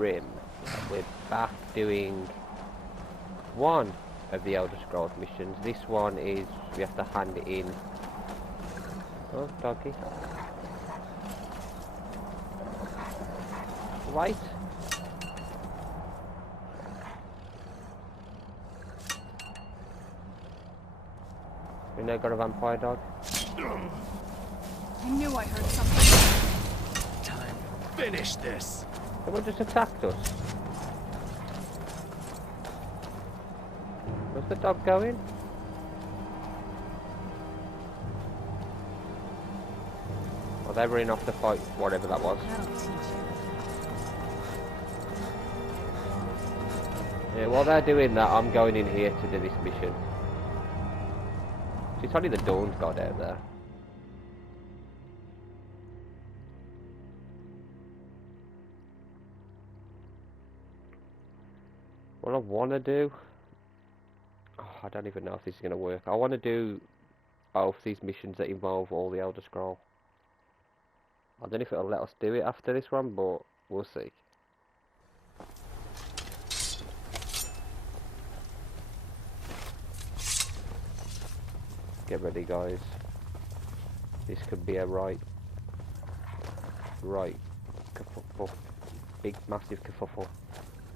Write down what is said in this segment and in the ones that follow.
Skyrim. We're back doing one of the Elder Scrolls missions. This one is we have to hand it in. Oh, doggy. Wait. We now got a vampire dog. I knew I heard something. Time to finish this. Someone just attacked us. Where's the dog going? Oh, they're running off to fight whatever that was. That'll teach you. Yeah, while they're doing that, I'm going in here to do this mission. It's only the Dawn's God out there. What I want to do... Oh, I don't even know if this is going to work. I want to do both these missions that involve all the Elder Scroll. I don't know if it'll let us do it after this one, but we'll see. Get ready, guys. This could be a right kerfuffle. Big, massive kerfuffle.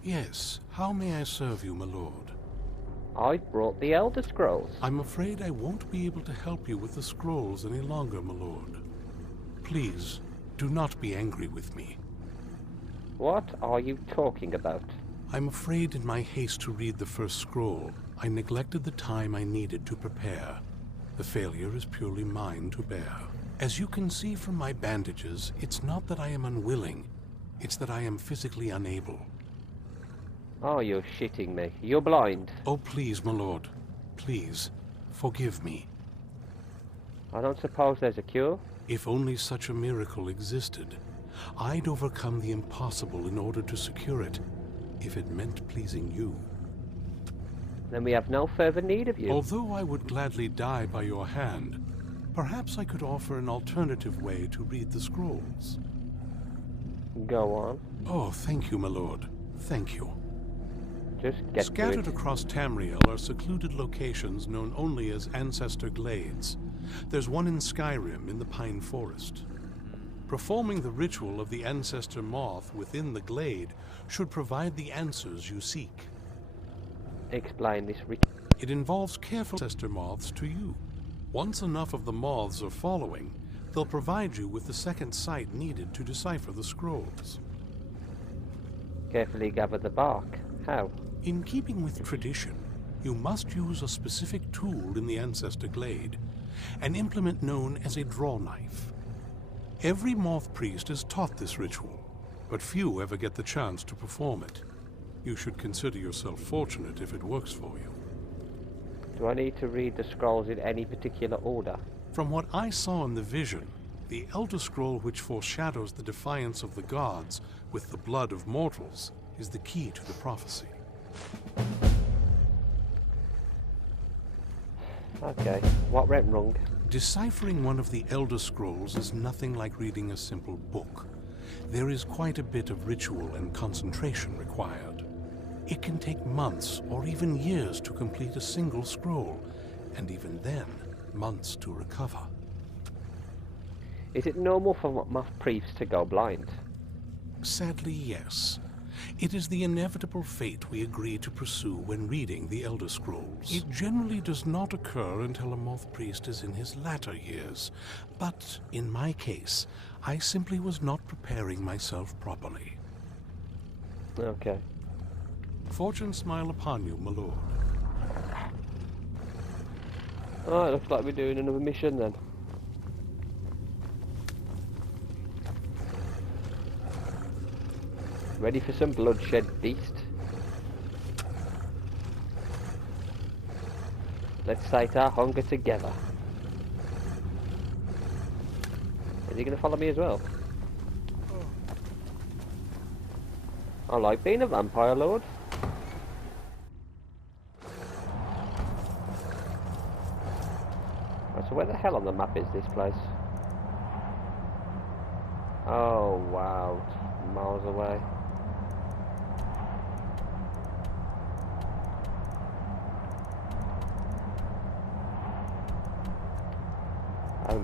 Yes, how may I serve you, my lord? I brought the Elder Scrolls. I'm afraid I won't be able to help you with the scrolls any longer, my lord. Please, do not be angry with me. What are you talking about? I'm afraid in my haste to read the first scroll, I neglected the time I needed to prepare. The failure is purely mine to bear. As you can see from my bandages, it's not that I am unwilling, it's that I am physically unable. Oh, you're shitting me. You're blind. Oh, please, my lord. Please, forgive me. I don't suppose there's a cure? If only such a miracle existed, I'd overcome the impossible in order to secure it, if it meant pleasing you. Then we have no further need of you. Although I would gladly die by your hand, perhaps I could offer an alternative way to read the scrolls. Go on. Oh, thank you, my lord. Thank you. Just get Scattered to it. across Tamriel are secluded locations known only as Ancestor Glades. There's one in Skyrim in the Pine Forest. Performing the ritual of the Ancestor Moth within the glade should provide the answers you seek. Explain this ritual. It involves careful ancestor moths to you. Once enough of the moths are following, they'll provide you with the second sight needed to decipher the scrolls. Carefully gather the bark. How? In keeping with tradition, you must use a specific tool in the Ancestor Glade, an implement known as a draw knife. Every moth priest is taught this ritual, but few ever get the chance to perform it. You should consider yourself fortunate if it works for you. Do I need to read the scrolls in any particular order? From what I saw in the vision, the Elder Scroll which foreshadows the defiance of the gods with the blood of mortals is the key to the prophecy. Okay, what went wrong? Deciphering one of the Elder Scrolls is nothing like reading a simple book. There is quite a bit of ritual and concentration required. It can take months or even years to complete a single scroll, and even then, months to recover. Is it normal for moth priests to go blind? Sadly, yes. It is the inevitable fate we agree to pursue when reading the Elder Scrolls. It generally does not occur until a moth priest is in his latter years, but in my case, I simply was not preparing myself properly. Okay. Fortune smile upon you, my lord. Oh, it looks like we're doing another mission then. Ready for some bloodshed, beast? Let's sate our hunger together. Is he going to follow me as well? I like being a vampire lord. Right, so where the hell on the map is this place? Oh wow, it's miles away.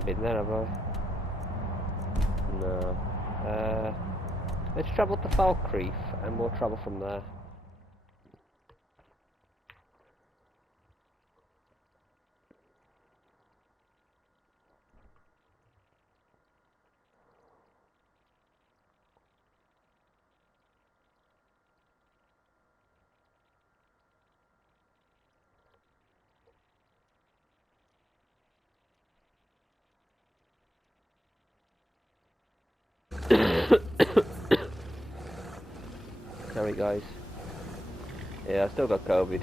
haven't been there, have I? No. Let's travel to Falkreath and we'll travel from there. Sorry guys. Yeah, I still got COVID.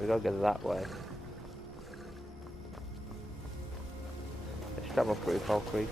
We gotta go that way. Let's travel through Falkreath.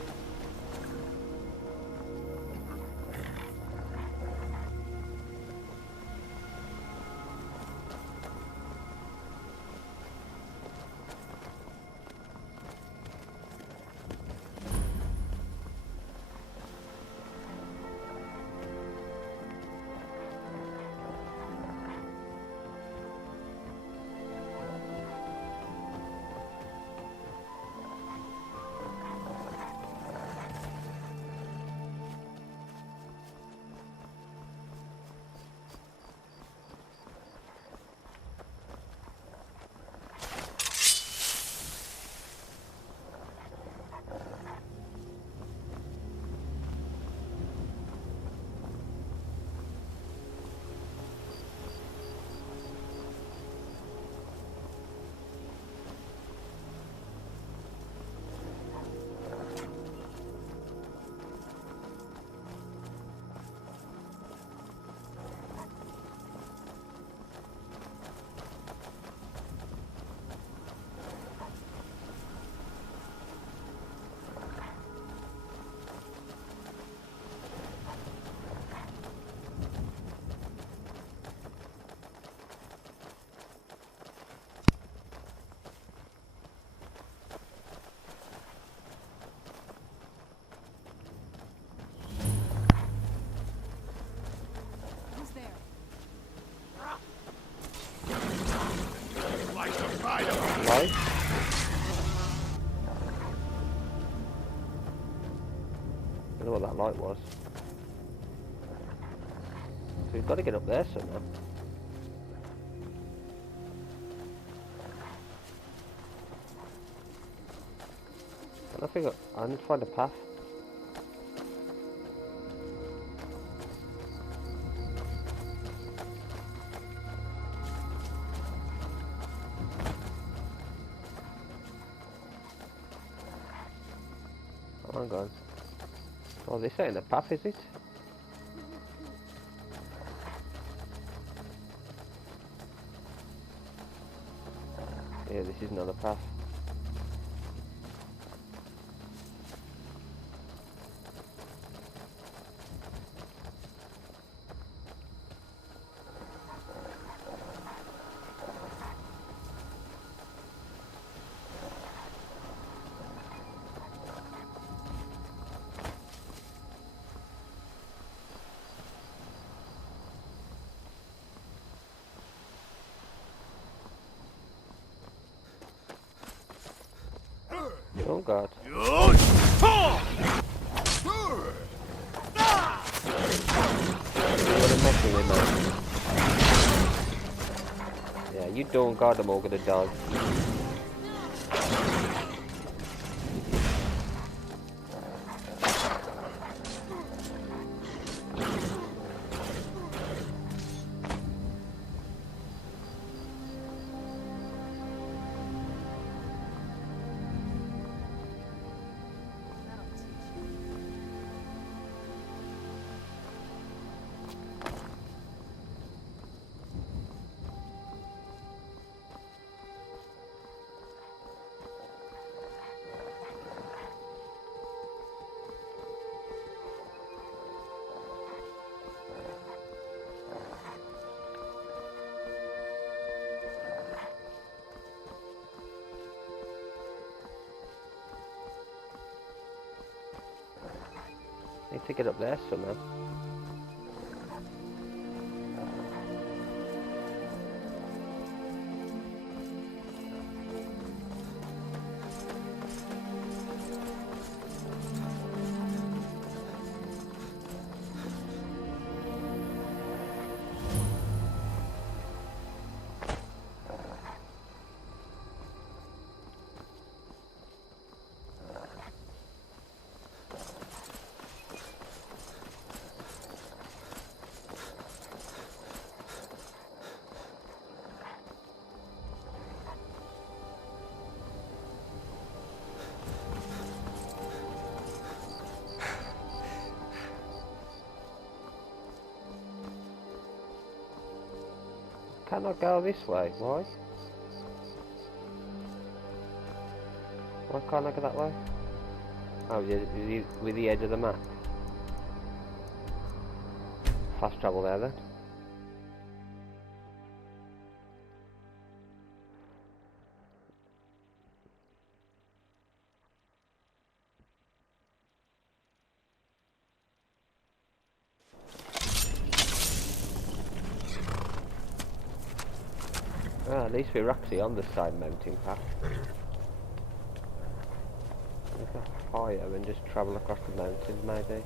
Who's there? Light? I don't know what that light was. So we've got to get up there somehow. I think I need to find a path. Oh, hang on. Oh, this ain't a path, is it? Yeah, this is not a path. Oh god. Yeah, you don't guard them all gonna die. Need to get up there somehow. cannot go this way. Why? Why can't I go that way? Oh, is he with the edge of the map? Fast travel there then. Ah, at least we're actually on the side mountain path. There's a fire and just travel across the mountains maybe.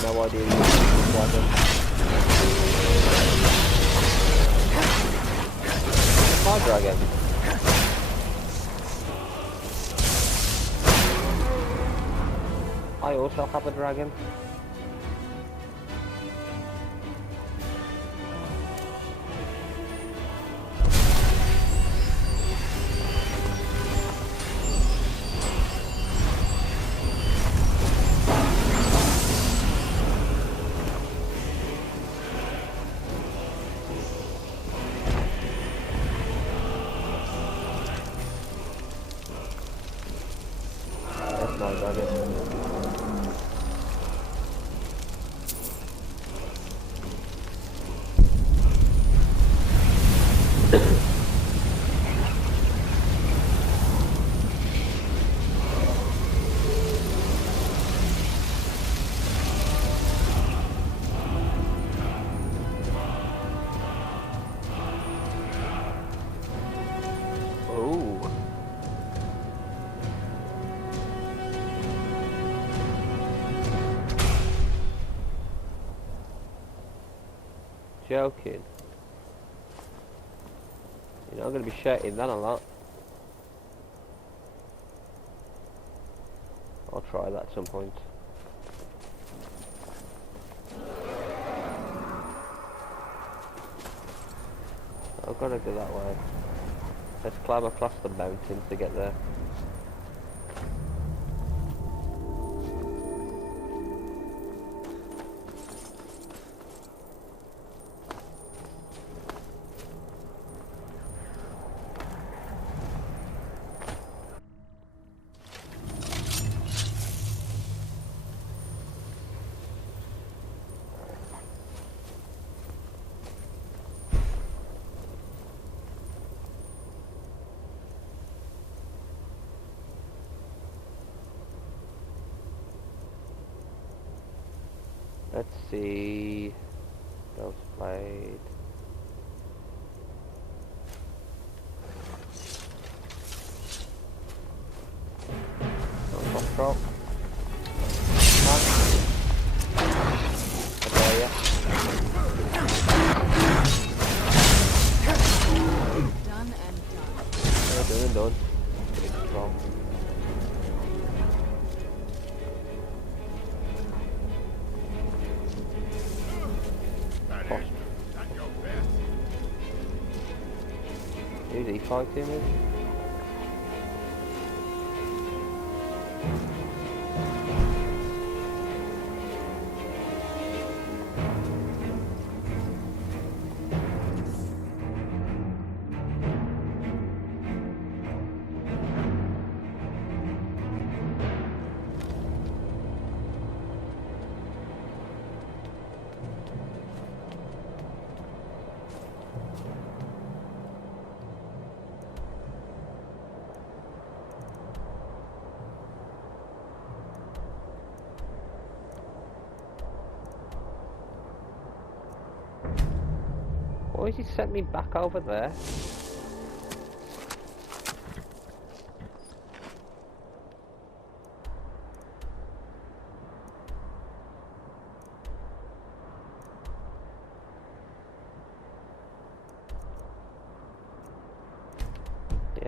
No idea why my dragon. I also have a dragon. That's my dragon. Joking. You're not going to be shouting that a lot. I'll try that at some point. I've got to go that way. Let's climb across the mountains to get there. Let's see. Ghost Blade. Top drop. Done and done. Yeah, done and done. Big drop. Who's he fighting with? Why has he sent me back over there?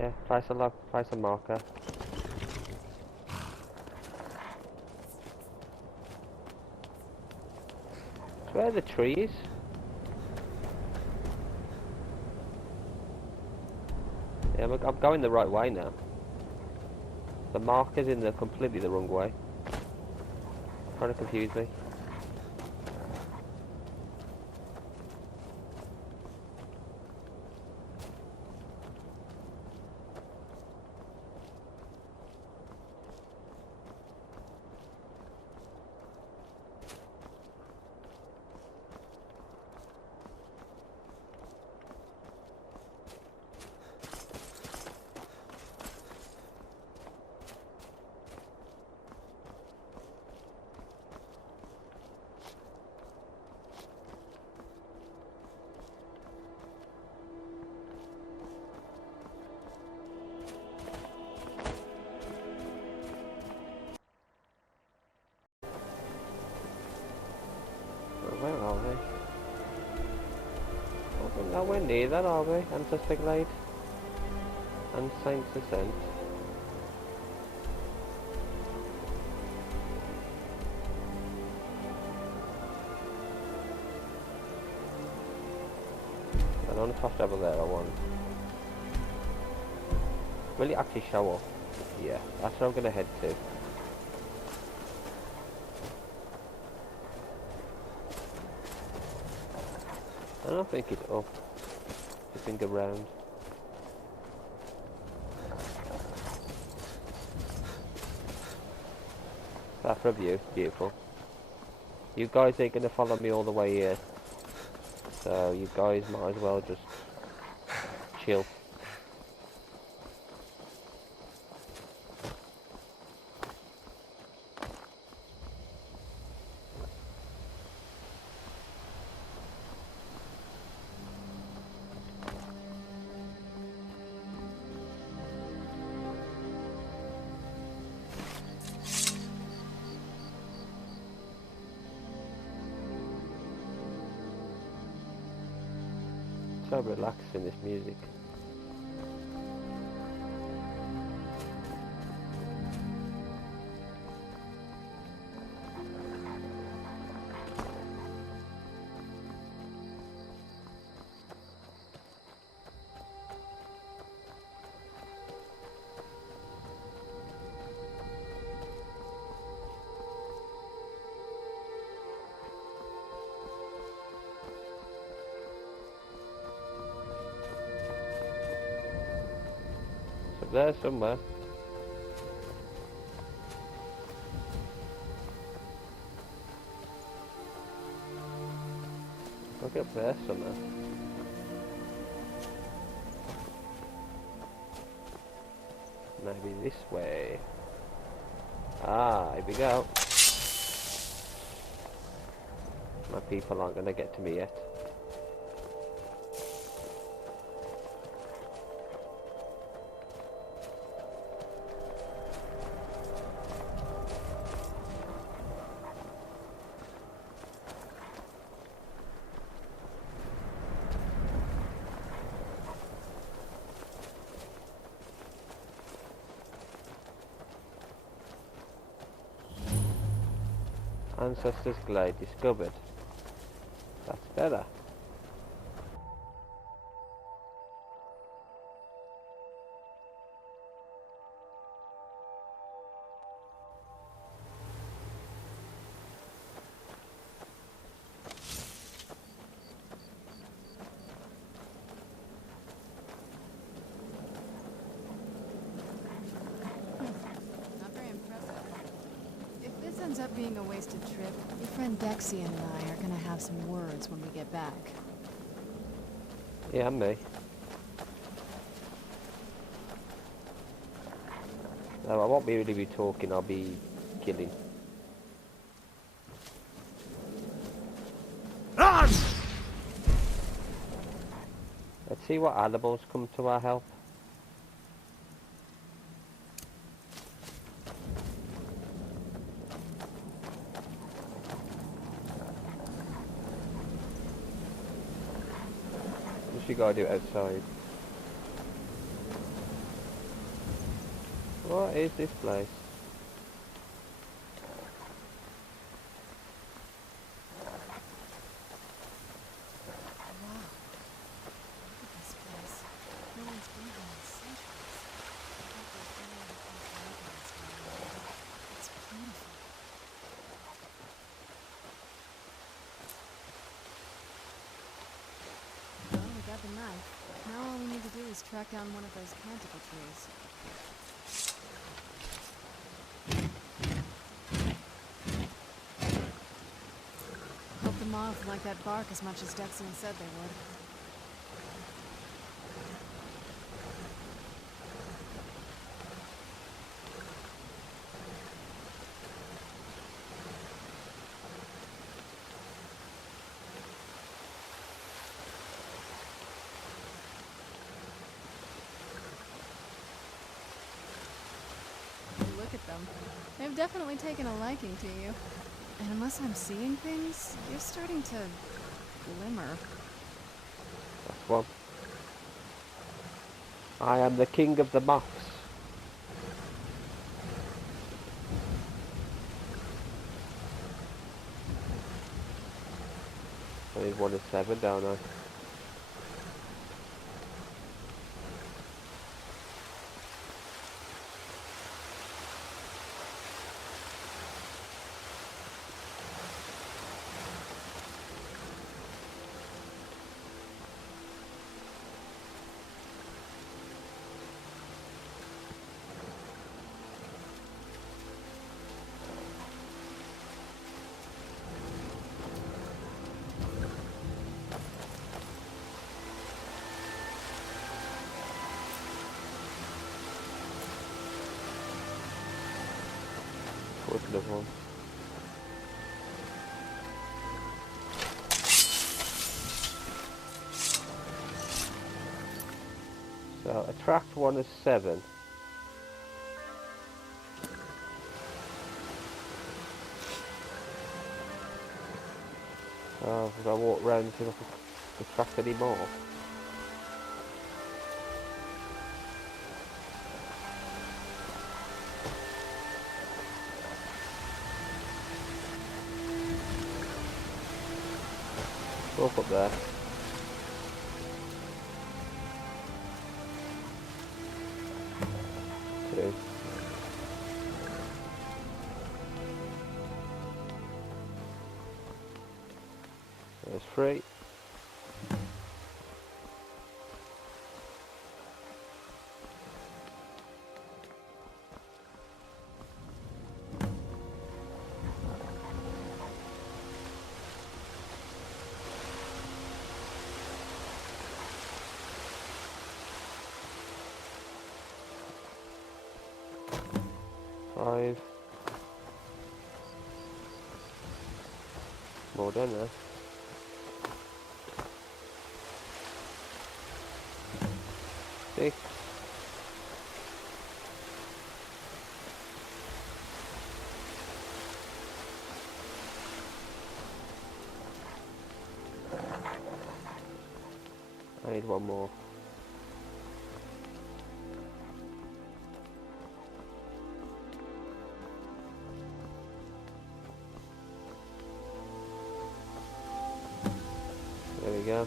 Yeah, place a marker. Where are the trees? Yeah, I'm going the right way now. The marker's in completely the wrong way. Trying to confuse me. Where are we? Oh, we're nowhere near that, are we? Ancestor Glade and Saint's Ascent. I don't have to over there, I want. Will it actually show up? Yeah, that's where I'm gonna head to. I don't think it's up. Looking around. That's a view. Beautiful. You guys ain't gonna follow me all the way here. So you guys might as well just chill. So relaxing, this music. It's up there somewhere. Look up there somewhere. Maybe this way. Ah, here we go. My people aren't gonna get to me yet. Ancestors Glade discovered. That's better. Not very impressive. If this ends up being a wasted trip, your friend Dexy and I are gonna have some words when we get back. Yeah, me. No, I won't really be talking, I'll be killing. Run! Let's see what animals come to our help. What you gotta do outside? What is this place? Wow. Look at this place. No one's been here in centuries. I think there's barely a place like this where I live. It's beautiful. Well, we got the knife. Now all we need to do is track down one of those canticle trees. Hope the moths like that bark as much as Dexian said they would. Look at them. They've definitely taken a liking to you. And unless I'm seeing things, you're starting to glimmer. That's one. I am the king of the moths. I need 1 and 7, don't I? What's the one? So attract 1 is 7. Oh, if I walk round and see if I can attract any more. Walk up there. Two. There's 3. Five. More down there. 6. I need 1 more. There we go.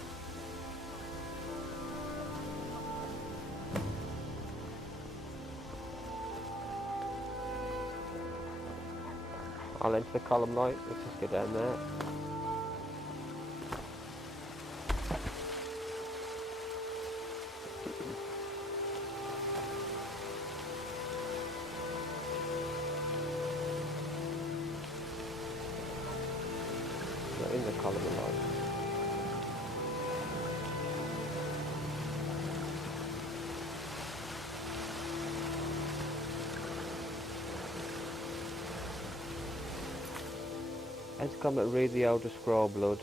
I'll enter the column light. Let's just go down there. Not in the column of light. Let's come and read the Elder Scroll blood.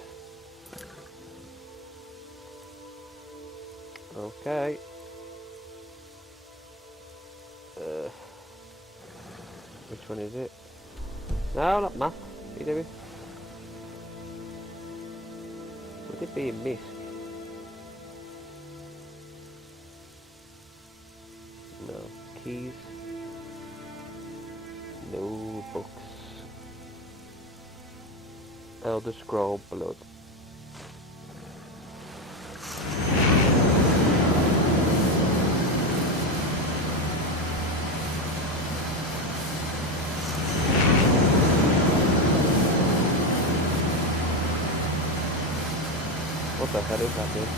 Okay. Which one is it? No, not math. What are you doing? Would it be a misc? No. Keys. Elder Scroll Blood. What the hell is that, dude?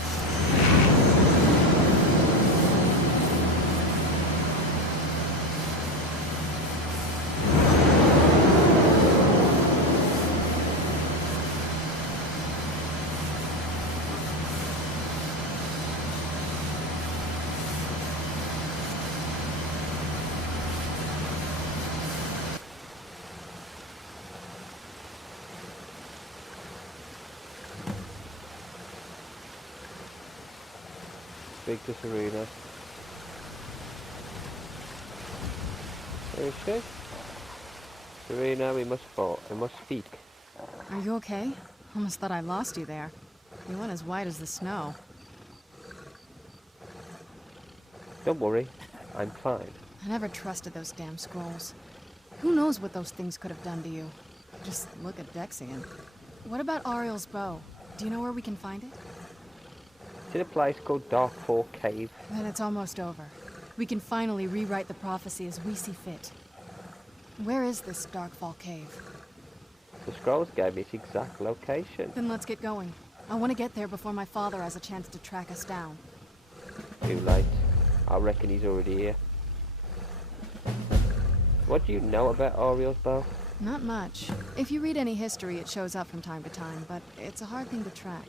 Speak to Serena. Where is she? Serena, we must speak. Are you okay? Almost thought I lost you there. You went as white as the snow. Don't worry, I'm fine. I never trusted those damn scrolls. Who knows what those things could have done to you? Just look at Dexian. What about Ariel's bow? Do you know where we can find it? It's in a place called Darkfall Cave. Then it's almost over. We can finally rewrite the prophecy as we see fit. Where is this Darkfall Cave? The scrolls gave me its exact location. Then let's get going. I want to get there before my father has a chance to track us down. Too late. I reckon he's already here. What do you know about Ariel's bow? Not much. If you read any history, it shows up from time to time, but it's a hard thing to track.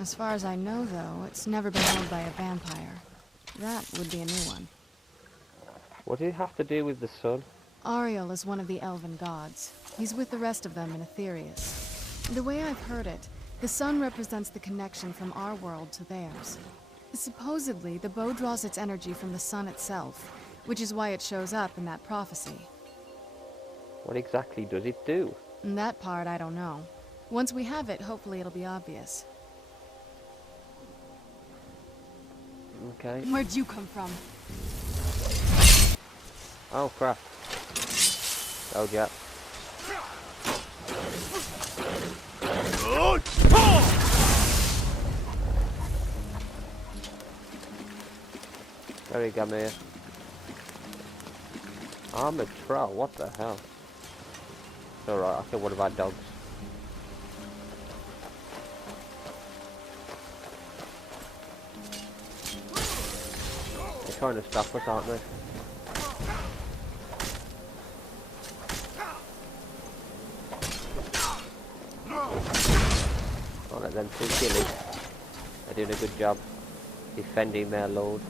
As far as I know, though, it's never been owned by a vampire. That would be a new one. What did it have to do with the sun? Ariel is one of the elven gods. He's with the rest of them in Aetherius. The way I've heard it, the sun represents the connection from our world to theirs. Supposedly, the bow draws its energy from the sun itself, which is why it shows up in that prophecy. What exactly does it do? And that part I don't know. Once we have it, hopefully it'll be obvious. Okay. Where'd you come from? Oh crap. Oh yeah. There you go, Mia. Armored troll, what the hell? Alright, I think one of our dogs. They're trying to stop us, aren't they? I'll let them two kill it. They're doing a good job defending their lord.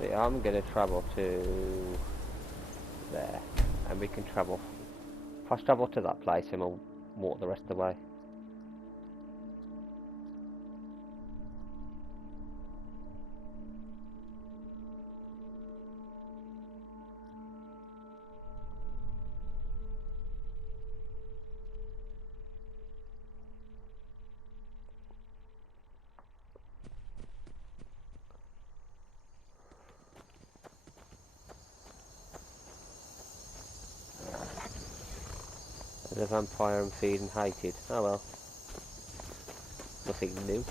See, I'm gonna travel to there, and we can travel. Fast travel to that place and we'll walk the rest of the way. The vampire and feed and hated. Oh well. Nothing new.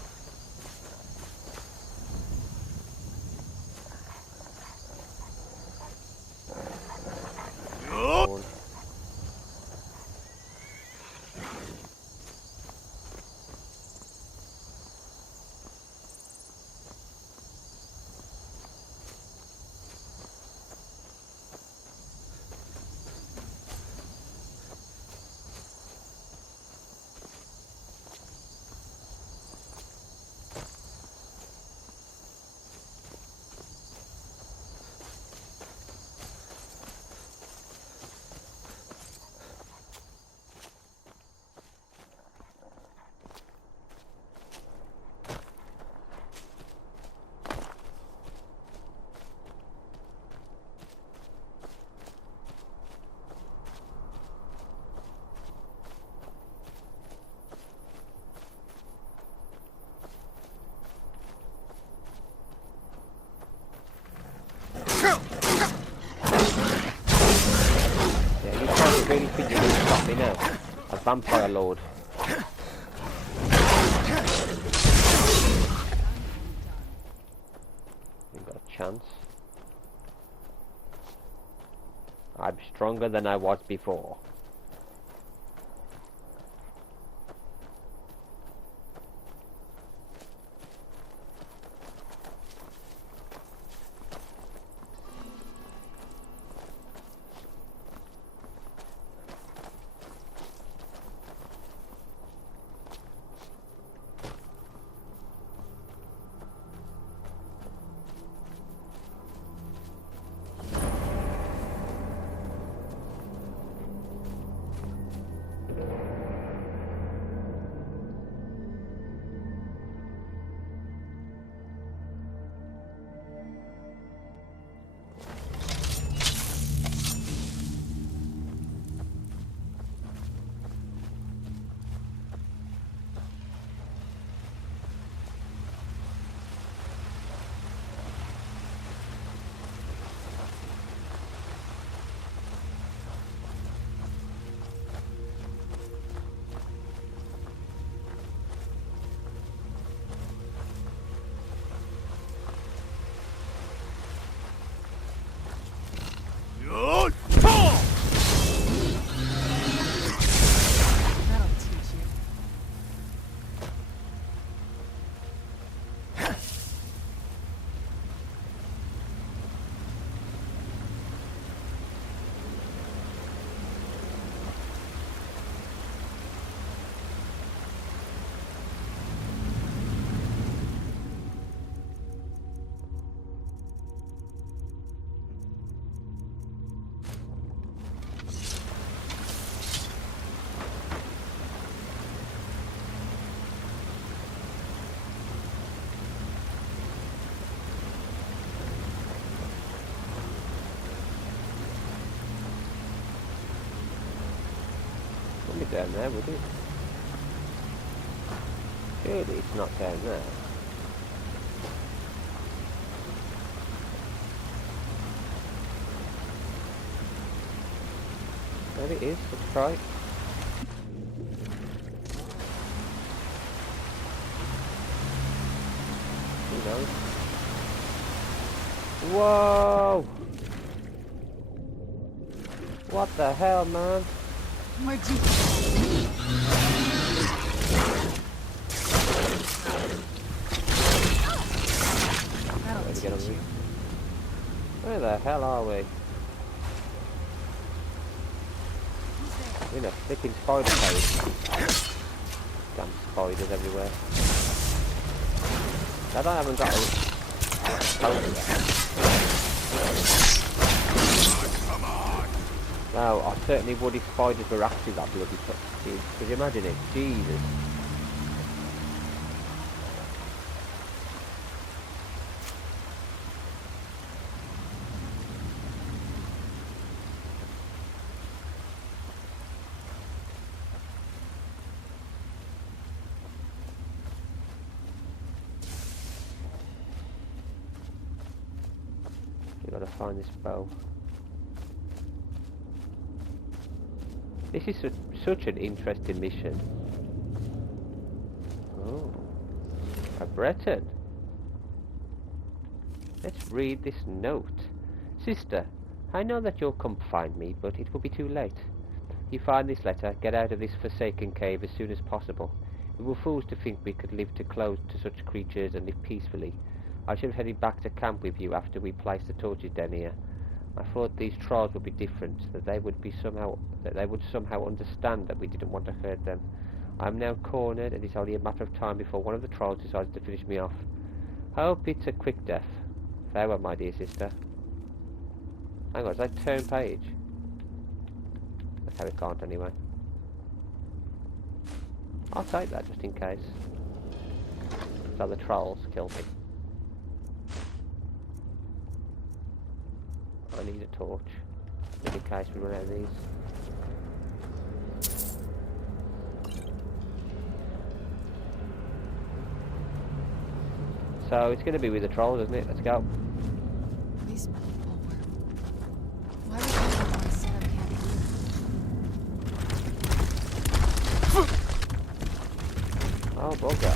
Yeah, you guys really think you're going to stop me now? A vampire lord. You got a chance. I'm stronger than I was before. That'll teach you. Wouldn't be down there, would it? Surely it's not down there. There it is, let's try it. Who knows? Whoa! What the hell, man? Where'd you... That'll Where to get on teach me? you. Where the hell are we? I'm in a flipping spider cave. Damn spiders everywhere. Glad I haven't got a totem yet. No, I certainly would if spiders were actually that bloody touchy. Could you imagine it? Jesus. You gotta find this bow. This is such an interesting mission. Oh, a Breton. Let's read this note. Sister, I know that you'll come find me, but it will be too late. You find this letter, get out of this forsaken cave as soon as possible. We were fools to think we could live too close to such creatures and live peacefully. I should have headed back to camp with you after we placed the torches down here. I thought these trolls would be different, that they would somehow understand that we didn't want to hurt them. I am now cornered, and it's only a matter of time before one of the trolls decides to finish me off. I hope it's a quick death. Farewell, my dear sister. Hang on, is that turn page? That's how we can't anyway. I'll take that just in case. So the trolls kill me. I need a torch, just in case we run out of these. So it's going to be with the trolls, isn't it? Let's go. These people. bugger.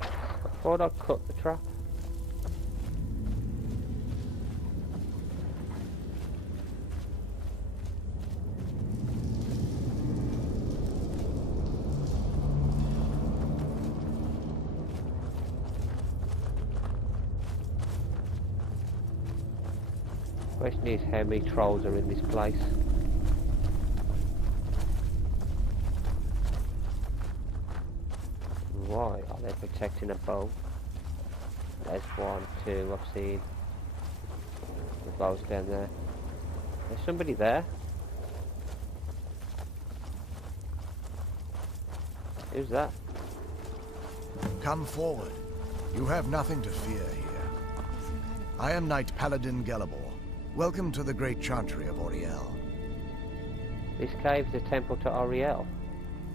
I thought I'd cut the trap. Question is how many trolls are in this place. Why are they protecting a boat? There's one, two, I've seen. The boat's down there. There's somebody there. Who's that? Come forward. You have nothing to fear here. I am Knight Paladin Gelabor. Welcome to the Great Chantry of Auriel. This cave's a temple to Auriel.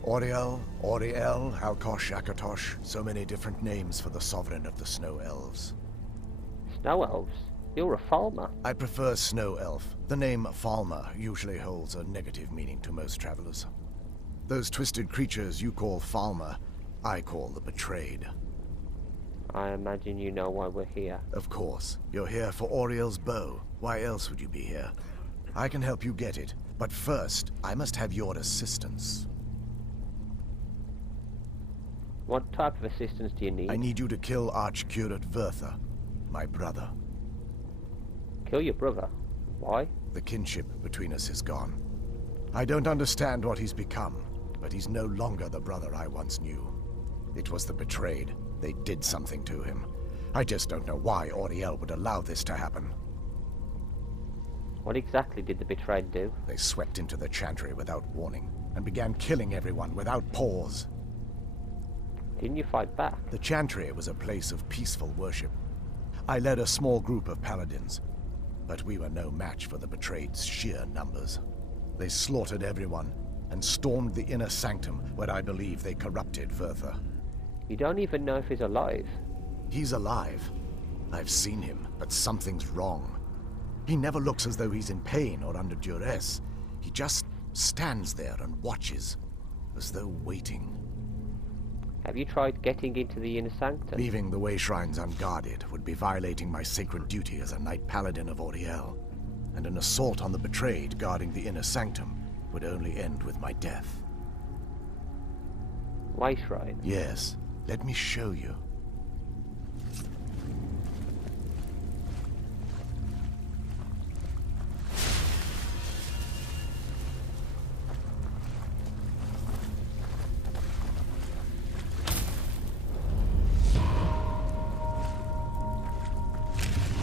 Auriel, Auriel, Alkosh, Akatosh, so many different names for the sovereign of the Snow Elves. Snow elves? You're a farmer. I prefer Snow Elf. The name Falmer usually holds a negative meaning to most travelers. Those twisted creatures you call Falmer, I call the Betrayed. I imagine you know why we're here. Of course. You're here for Auriel's bow. Why else would you be here? I can help you get it, but first, I must have your assistance. What type of assistance do you need? I need you to kill Archcurate Vertha, my brother. Kill your brother? Why? The kinship between us is gone. I don't understand what he's become, but he's no longer the brother I once knew. It was the Betrayed. They did something to him. I just don't know why Auriel would allow this to happen. What exactly did the Betrayed do? They swept into the Chantry without warning, and began killing everyone without pause. Didn't you fight back? The Chantry was a place of peaceful worship. I led a small group of paladins, but we were no match for the Betrayed's sheer numbers. They slaughtered everyone, and stormed the inner sanctum where I believe they corrupted Vertha. You don't even know if he's alive. He's alive. I've seen him, but something's wrong. He never looks as though he's in pain or under duress. He just stands there and watches, as though waiting. Have you tried getting into the inner sanctum? Leaving the way shrines unguarded would be violating my sacred duty as a Knight Paladin of Auriel, and an assault on the Betrayed guarding the inner sanctum would only end with my death. Way shrine? Yes. Let me show you.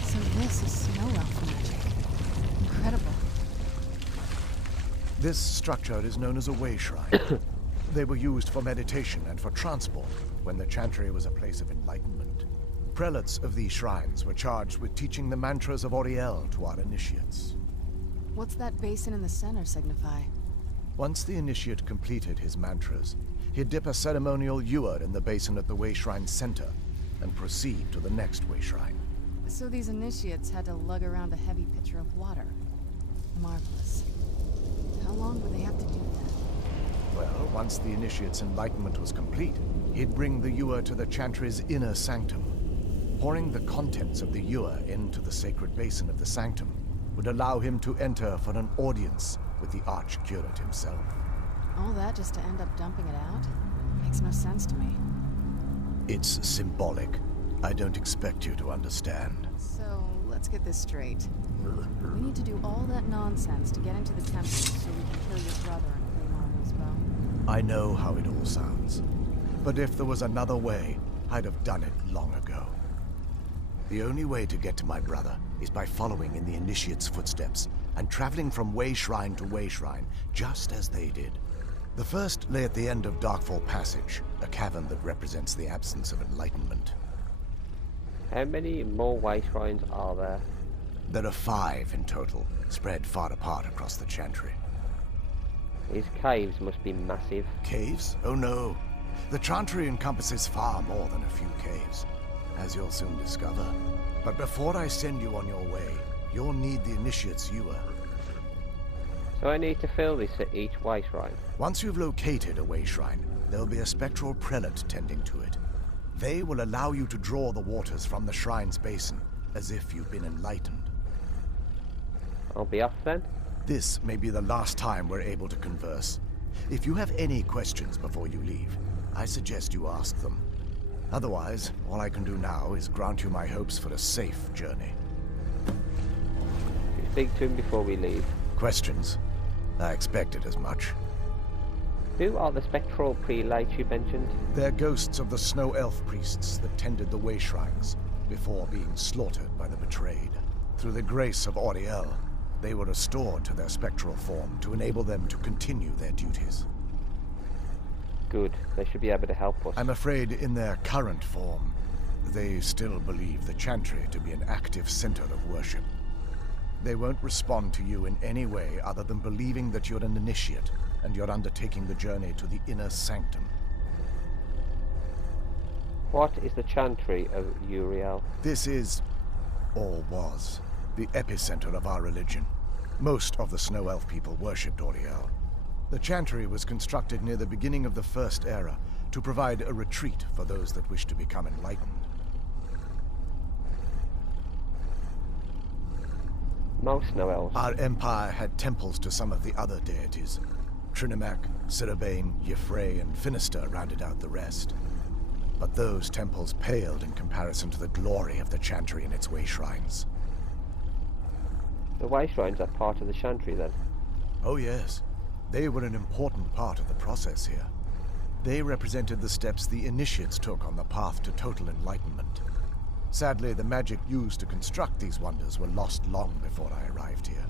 So this is Snow Elf magic. Incredible. This structure is known as a way shrine. They were used for meditation and for transport when the Chantry was a place of enlightenment. Prelates of these shrines were charged with teaching the mantras of Auriel to our initiates. What's that basin in the center signify? Once the initiate completed his mantras, he'd dip a ceremonial ewer in the basin at the way shrine's center and proceed to the next way shrine. So these initiates had to lug around a heavy pitcher of water. Marvelous. How long would they have to do that? Well, once the initiate's enlightenment was complete, he'd bring the ewer to the Chantry's inner sanctum. Pouring the contents of the ewer into the sacred basin of the sanctum would allow him to enter for an audience with the Archcurate himself. All that just to end up dumping it out? Makes no sense to me. It's symbolic. I don't expect you to understand. So, let's get this straight. We need to do all that nonsense to get into the temple so we can kill your brother and claim Arnold's bow. I know how it all sounds. But if there was another way, I'd have done it long ago. The only way to get to my brother is by following in the Initiate's footsteps and traveling from way shrine to way shrine, just as they did. The first lay at the end of Darkfall Passage, a cavern that represents the absence of enlightenment. How many more way shrines are there? There are 5 in total, spread far apart across the Chantry. These caves must be massive. Caves? Oh no. The Chantry encompasses far more than a few caves. as you'll soon discover. But before I send you on your way, you'll need the Initiate's ewer. So I need to fill this at each way shrine. Once you've located a way shrine, there'll be a spectral prelate tending to it. They will allow you to draw the waters from the shrine's basin, as if you've been enlightened. I'll be off then. This may be the last time we're able to converse. If you have any questions before you leave, I suggest you ask them. Otherwise, all I can do now is grant you my hopes for a safe journey. You speak to him before we leave. Questions? I expected as much. Who are the spectral prelates you mentioned? They're ghosts of the snow elf priests that tended the way shrines before being slaughtered by the betrayed. Through the grace of Auriel, they were restored to their spectral form to enable them to continue their duties. Good. They should be able to help us. I'm afraid in their current form, they still believe the Chantry to be an active center of worship. They won't respond to you in any way other than believing that you're an initiate and you're undertaking the journey to the inner sanctum. What is the Chantry of Uriel? This is, or was, the epicenter of our religion. Most of the Snow Elf people worshipped Auriel. The Chantry was constructed near the beginning of the First Era to provide a retreat for those that wish to become enlightened. Most Snow Elves. Our empire had temples to some of the other deities. Trinimac, Sirabane, Yffrey, and Finister rounded out the rest. But those temples paled in comparison to the glory of the Chantry and its way shrines. The way shrines are part of the Chantry then? Oh yes. They were an important part of the process here. They represented the steps the initiates took on the path to total enlightenment. Sadly, the magic used to construct these wonders were lost long before I arrived here.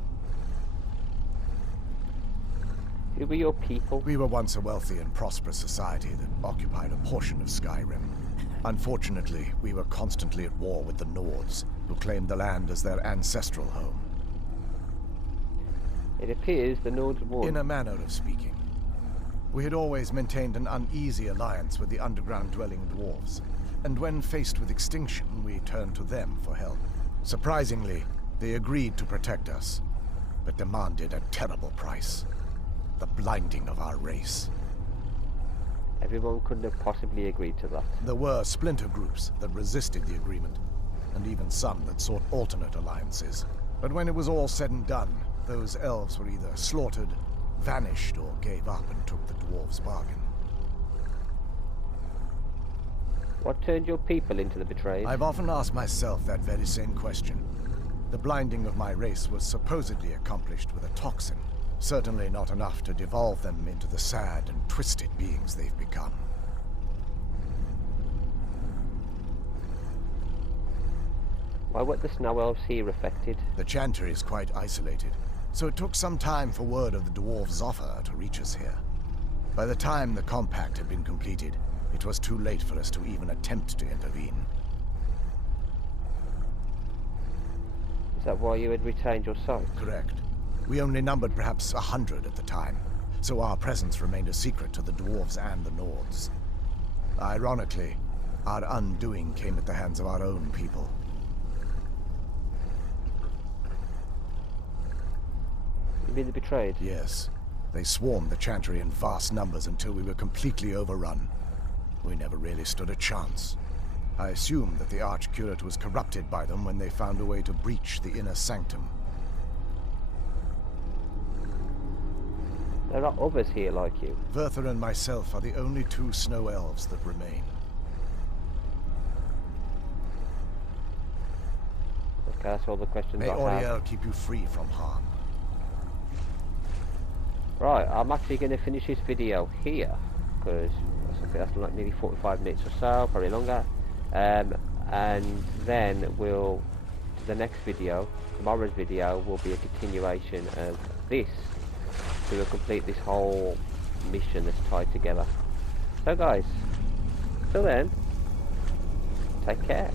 Who were your people? We were once a wealthy and prosperous society that occupied a portion of Skyrim. Unfortunately, we were constantly at war with the Nords, who claimed the land as their ancestral home. It appears the Nords won. In a manner of speaking. We had always maintained an uneasy alliance with the underground-dwelling dwarves, and when faced with extinction, we turned to them for help. Surprisingly, they agreed to protect us, but demanded a terrible price. The blinding of our race. Everyone couldn't have possibly agreed to that. There were splinter groups that resisted the agreement, and even some that sought alternate alliances. But when it was all said and done, those elves were either slaughtered, vanished, or gave up and took the dwarves' bargain. What turned your people into the betrayed? I've often asked myself that very same question. The blinding of my race was supposedly accomplished with a toxin. Certainly not enough to devolve them into the sad and twisted beings they've become. Why weren't the Snow Elves here affected? The Chantry is quite isolated, so it took some time for word of the dwarves' offer to reach us here. By the time the compact had been completed, it was too late for us to even attempt to intervene. Is that why you had retained your sight? Correct. We only numbered perhaps 100 at the time, so our presence remained a secret to the dwarves and the Nords. Ironically, our undoing came at the hands of our own people. You mean the betrayed? Yes. They swarmed the Chantry in vast numbers until we were completely overrun. We never really stood a chance. I assumed that the Archcurate was corrupted by them when they found a way to breach the inner sanctum. There are others here like you. Verther and myself are the only two Snow Elves that remain. Okay, that's all the questions May I have. Auriel keep you free from harm. Right, I'm actually going to finish this video here, because that's like nearly 45 minutes or so, probably longer. And then the next video, tomorrow's video, will be a continuation of this. So we'll complete this whole mission that's tied together. So guys, till then, take care.